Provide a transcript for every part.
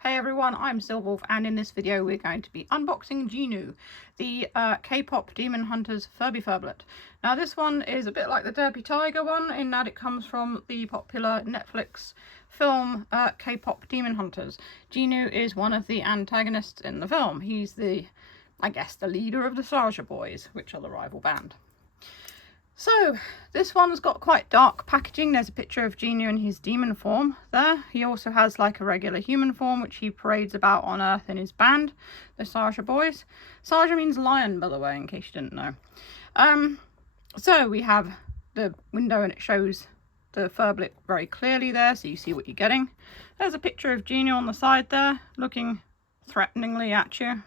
Hey everyone, I'm Silverwolf, and in this video we're going to be unboxing Jinu, the K-pop Demon Hunters Furby Furblet. Now this one is a bit like the Derpy Tiger one in that it comes from the popular Netflix film K-pop Demon Hunters. Jinu is one of the antagonists in the film. He's I guess, the leader of the Saja Boys, which are the rival band. So, this one's got quite dark packaging. There's a picture of Jinu in his demon form there. He also has like a regular human form, which he parades about on Earth in his band, the Saja Boys. Saja means lion, by the way, in case you didn't know. So we have the window and it shows the Furblet very clearly there, so you see what you're getting. There's a picture of Jinu on the side there, looking threateningly at you.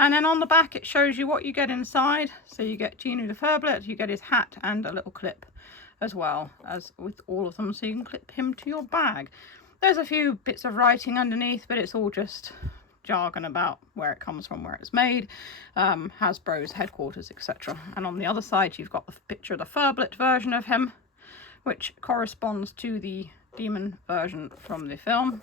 And then on the back it shows you what you get inside. So you get Jinu the Furblet, you get his hat and a little clip as well as with all of them, so you can clip him to your bag. There's a few bits of writing underneath, but it's all just jargon about where it comes from, where it's made, Hasbro's headquarters, etc. And on the other side you've got the picture of the Furblet version of him, which corresponds to the demon version from the film.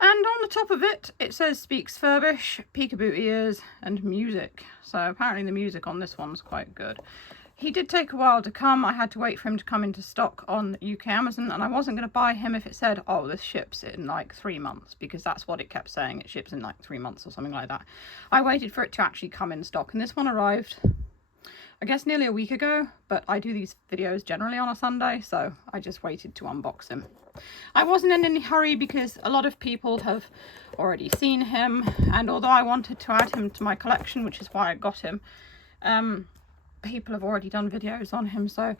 And on the top of it, it says speaks Furbish, peekaboo ears, and music. So apparently the music on this one's quite good. He did take a while to come. I had to wait for him to come into stock on UK Amazon, and I wasn't going to buy him if it said, oh, this ships in like 3 months, because that's what it kept saying. It ships in like 3 months or something like that. I waited for it to actually come in stock, and this one arrived, I guess, nearly a week ago, but I do these videos generally on a Sunday, so I just waited to unbox him. I wasn't in any hurry because a lot of people have already seen him, and although I wanted to add him to my collection, which is why I got him, people have already done videos on him, so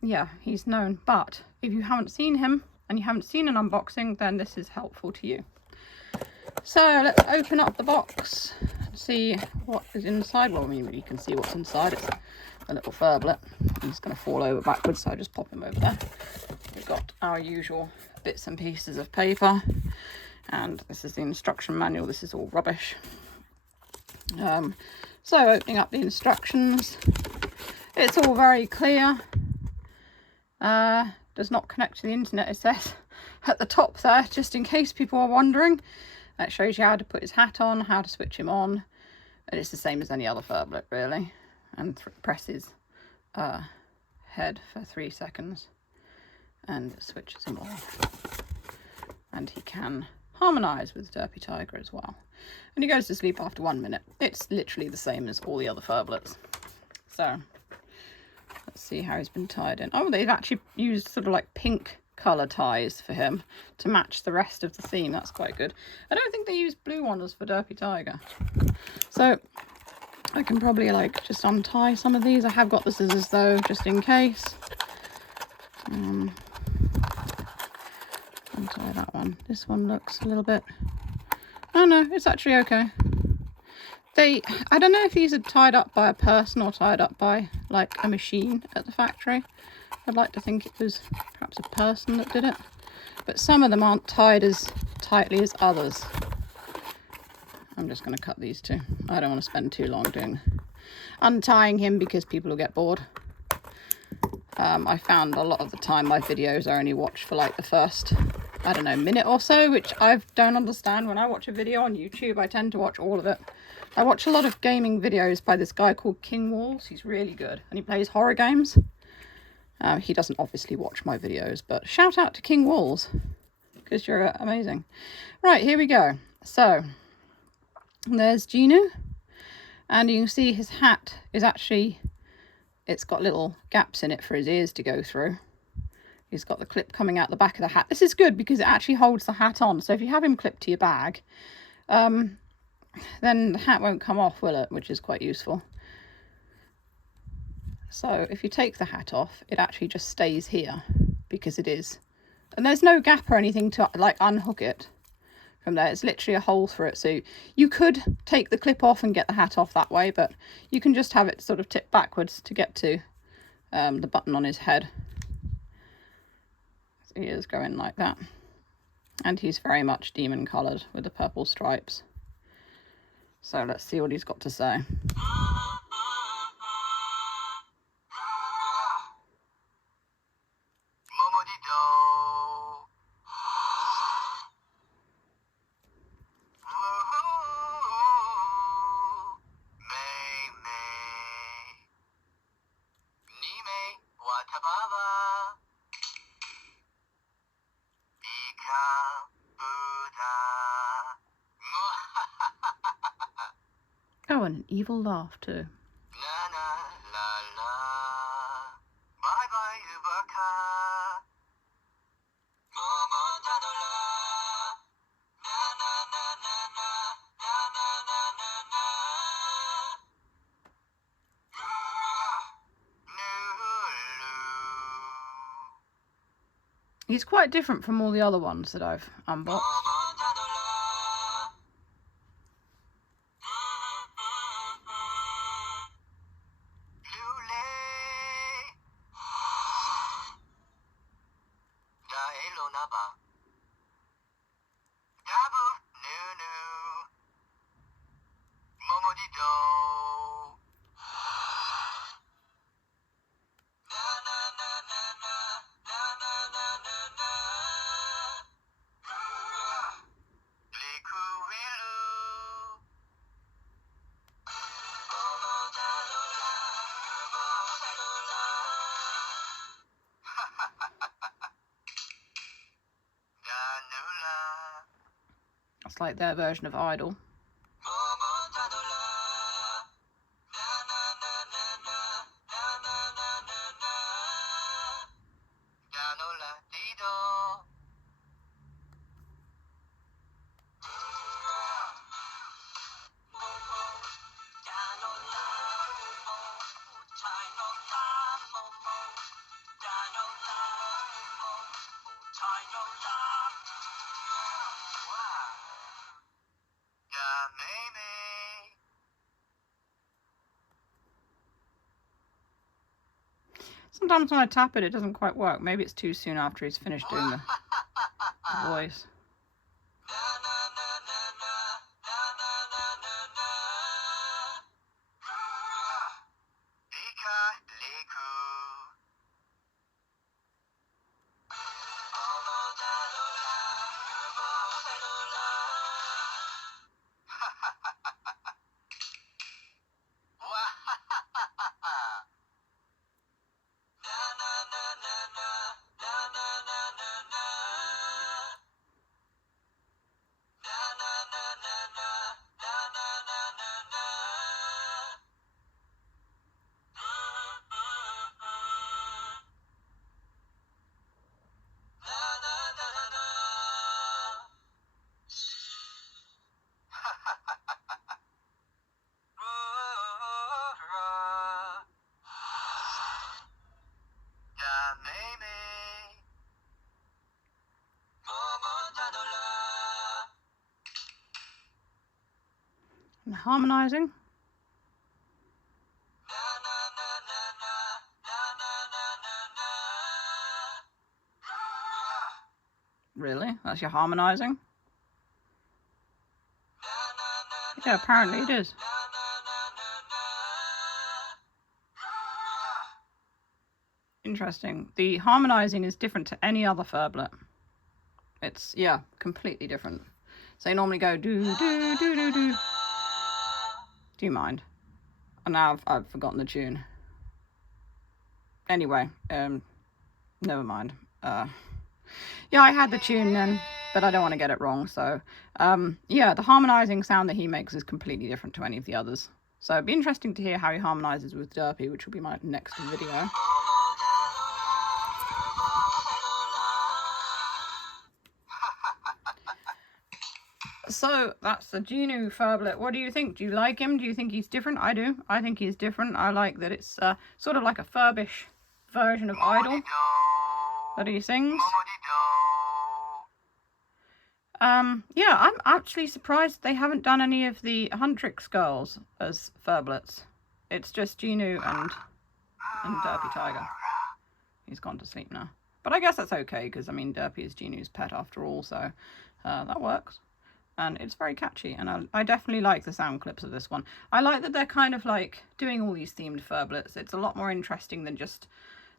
yeah, he's known. But if you haven't seen him and you haven't seen an unboxing, then this is helpful to you. So let's open up the box and see what is inside. Well, I mean, you can see what's inside. It's a little Furblet. He's going to fall over backwards, so I just pop him over there. We've got our usual bits and pieces of paper, and this is the instruction manual. This is all rubbish. So opening up the instructions, it's all very clear. Does not connect to the internet, it says at the top there, just in case people are wondering. That shows you how to put his hat on, how to switch him on, and it's the same as any other Furblet really. And press his head for 3 seconds and switches him off. And he can harmonise with Derpy Tiger as well. And he goes to sleep after 1 minute. It's literally the same as all the other Furblets. So let's see how he's been tied in. Oh, they've actually used sort of like pink colour ties for him to match the rest of the theme. That's quite good. I don't think they use blue ones for Derpy Tiger. So I can probably like just untie some of these. I have got the scissors though, just in case. Untie that one. This one looks a little bit... Oh no, it's actually okay. I don't know if these are tied up by a person or tied up by like a machine at the factory. I'd like to think it was perhaps a person that did it. But some of them aren't tied as tightly as others. I'm just going to cut these two. I don't want to spend too long untying him because people will get bored. I found a lot of the time my videos are only watched for like the first, I don't know, minute or so, which I don't understand. When I watch a video on YouTube, I tend to watch all of it. I watch a lot of gaming videos by this guy called King Walls. He's really good and he plays horror games. He doesn't obviously watch my videos, but shout out to King Walls because you're amazing. Right, here we go. So there's Jinu, and you can see his hat is actually, it's got little gaps in it for his ears to go through. He's got the clip coming out the back of the hat. This is good because it actually holds the hat on, so if you have him clipped to your bag, then the hat won't come off, will it? Which is quite useful. So if you take the hat off, it actually just stays here because it is, and there's no gap or anything to like unhook it from there. It's literally a hole through it, so you could take the clip off and get the hat off that way, but you can just have it sort of tip backwards to get to the button on his head. So he is going like that, and he's very much demon coloured with the purple stripes. So let's see what he's got to say. and an evil laugh too. He's quite different from all the other ones that I've unboxed. It's like their version of Idol. Sometimes when I tap it, it doesn't quite work. Maybe it's too soon after he's finished doing the voice. And harmonizing. Really? That's your harmonizing? Yeah, apparently it is. Interesting. The harmonizing is different to any other Furblet. It's, yeah, completely different. So they normally go do, do, do, do, do. Do you mind? And now I've forgotten the tune. Anyway, never mind. Yeah, I had the tune then, but I don't want to get it wrong. So, yeah, the harmonizing sound that he makes is completely different to any of the others. So it'd be interesting to hear how he harmonizes with Derpy, which will be my next video. So that's the Jinu Furblet. What do you think? Do you like him? Do you think he's different? I do. I think he's different. I like that it's sort of like a Furbish version of Idol that he sings. Yeah, I'm actually surprised they haven't done any of the Huntrix girls as Furblets. It's just Jinu and Derpy Tiger. He's gone to sleep now. But I guess that's okay, because, I mean, Derpy is Jinu's pet after all, so that works. And it's very catchy, and I definitely like the sound clips of this one. I like that they're kind of like doing all these themed Furblets. It's a lot more interesting than just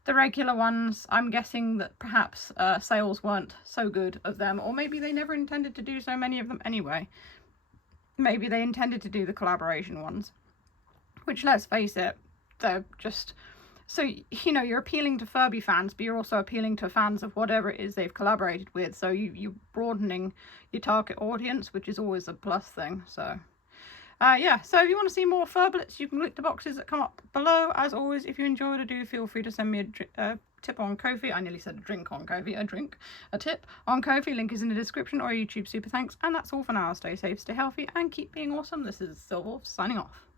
the regular ones. I'm guessing that perhaps sales weren't so good of them, or maybe they never intended to do so many of them anyway. Maybe they intended to do the collaboration ones, which, let's face it, they're just... So, you know, you're appealing to Furby fans, but you're also appealing to fans of whatever it is they've collaborated with. So you're broadening your target audience, which is always a plus thing. So, Yeah, so if you want to see more Furblets, you can click the boxes that come up below. As always, if you enjoyed, do feel free to send me a tip on Ko-fi. I nearly said a drink on Ko-fi. A tip on Ko-fi. Link is in the description, or YouTube super thanks. And that's all for now. Stay safe, stay healthy, and keep being awesome. This is Silver signing off.